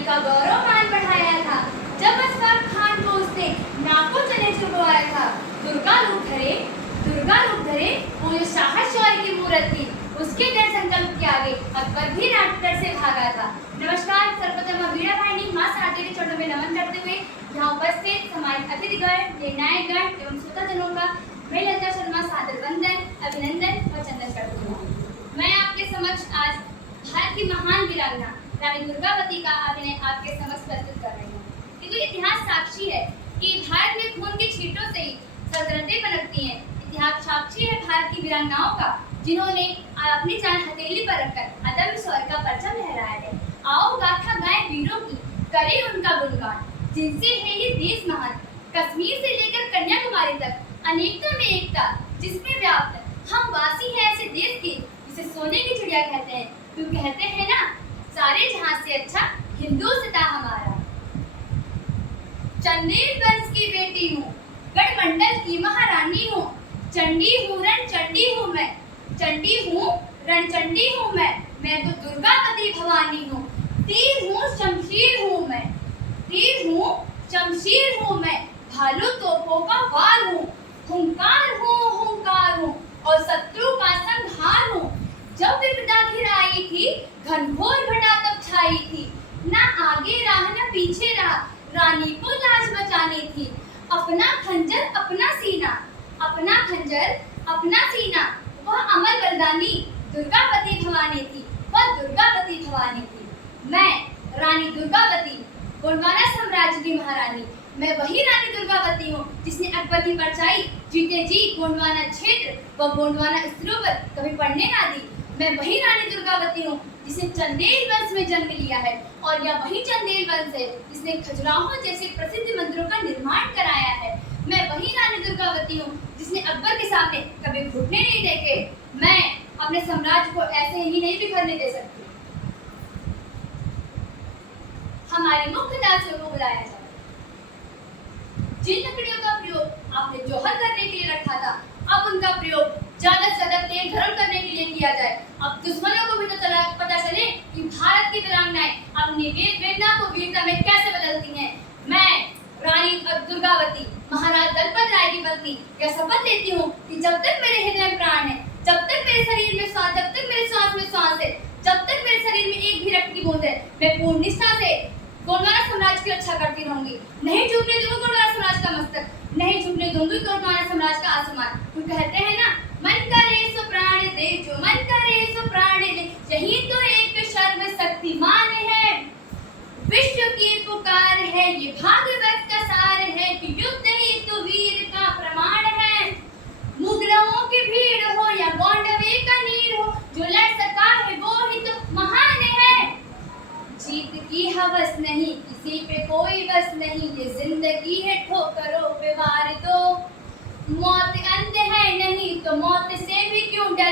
रानी का गौरव मान बढ़ाया था। जब अशफाक खान को उसने नाकों चने चुभवाया था। दुर्गा रूप धरे वो जो साहस शौर्य की मूर्त थी, उसके दृढ़ संकल्प के आगे अकबर भी डर से भागा था। नमस्कार, सर्वप्रथम वीणा भाईनी मां सारथी के चरणों में नमन करते हुए यहाँ उपस्थित हमारे अतिथिगण, निर्णायकगण एवं श्रोताजनों का मैं ललिता शर्मा सादर वंदन, अभिनंदन व चंदन करती हूँ। मैं आपके समक्ष आज भारत की महान वीरांगना रानी दुर्गावती का अभिनय आपके समक्ष प्रस्तुत कर रही हूँ। क्योंकि इतिहास साक्षी है कि भारत में खून की छींटों से ही सल्तनतें पनपती हैं। इतिहास साक्षी है भारत की वीरांगनाओं का, जिन्होंने अपनी जान हथेली पर रखकर अदम्य शौर्य का परचम लहराया है। आओ गाथा गाएं वीरों की, करें उनका गुणगान, जिनसे है ये देश महान। कश्मीर से लेकर कन्याकुमारी तक अनेकता में एकता जिसमें व्याप्त हम वासी हैं ऐसे देश के, जिसे सोने की चिड़िया कहते हैं। क्यों कहते हैं ना, सारे जहां से अच्छा हिंदुस्तान हमारा। चंदेल वंश की बेटी हूँ, गढ़मंडल की महारानी हूँ। चंडी हूँ रण चंडी हूँ मैं, चंडी हूँ रण चंडी हूँ मैं तो दुर्गावती भवानी हूँ। तीर हूँ शमशीर हूँ मैं, तीर हूँ शमशीर हूँ मैं, भालू तोपों का वार हूँ। हुंकार हूँ और शत्रु का संहार हूँ। जब विपदा घिर आई थी, घनघोर घटा तब छाई थी। ना आगे राह न पीछे राह, रानी को लाज बचानी थी। अपना खंजर अपना सीना, अपना खंजर अपना सीना, वह अमर बलिदानी दुर्गावती भवानी थी, वह दुर्गावती भवानी थी। मैं रानी दुर्गावती, गोंडवाना साम्राज्य की महारानी, मैं वही रानी दुर्गावती हूँ जिसने अकबर की परछाई जीते जी गोंडवाना क्षेत्र व गोंडवाना स्त्रियों पर कभी पड़ने ना दी। मैं वही रानी दुर्गावती हूँ जिसने चंदेल वंश में जन्म लिया है, और यह वही चंदेल वंश है जिसने खजुराहो जैसे प्रसिद्ध मंदिरों का निर्माण कराया है। मैं वही रानी दुर्गावती हूँ जिसने अकबर के सामने कभी घुटने नहीं टेके। मैं अपने साम्राज्य को ऐसे ही नहीं बिखरने दे सकती। हमारी मुख्य दासियों को बुलाया जाए। जिन लकड़ियों का प्रयोग आपने जौहर करने के लिए रखा था, अब उनका प्रयोग ज्यादा से ज्यादा तेल गरम करने के लिए किया जाए। अब दुश्मनों को भी तो पता चले कि भारत की वीरांगनाएं अपनी वेदना को वीरता में कैसे बदलती हैं। मैं रानी दुर्गावती, महाराज दलपत राय की पत्नी, यह शपथ लेती हूँ कि जब तक मेरे हृदय में प्राण है, जब तक मेरे शरीर में सांस, जब तक मेरे सांस में सांस है, जब तक मेरे शरीर में एक भी रक्त की बूंद है, मैं पूर्ण निष्ठा से गोंडवाना साम्राज्य की रक्षा करती रहूंगी। नहीं झुकने दूंगी गोंडवाना साम्राज्य का मस्तक, नहीं झुकने दूंगी गोंडवाना साम्राज्य का आसमान। तो कहते हैं ना, मन करे सो प्राण दे, जो मन करे सो प्राण दे, यही तो एक सर्वशक्तिमान है। विश्व की पुकार है, ये भागवत का सार है कि युद्ध ही तो वीर का प्रमाण है। मुगलों की भीड़ हो या गोंडवे का नीर हो, जो लड़ सका है वो ही तो महान है। जीत की हवस नहीं, किसी पे कोई बस नहीं, ये जिंदगी है ठोकरों पे वार दो। मौत अंत है नहीं तो मौत से भी क्यों डर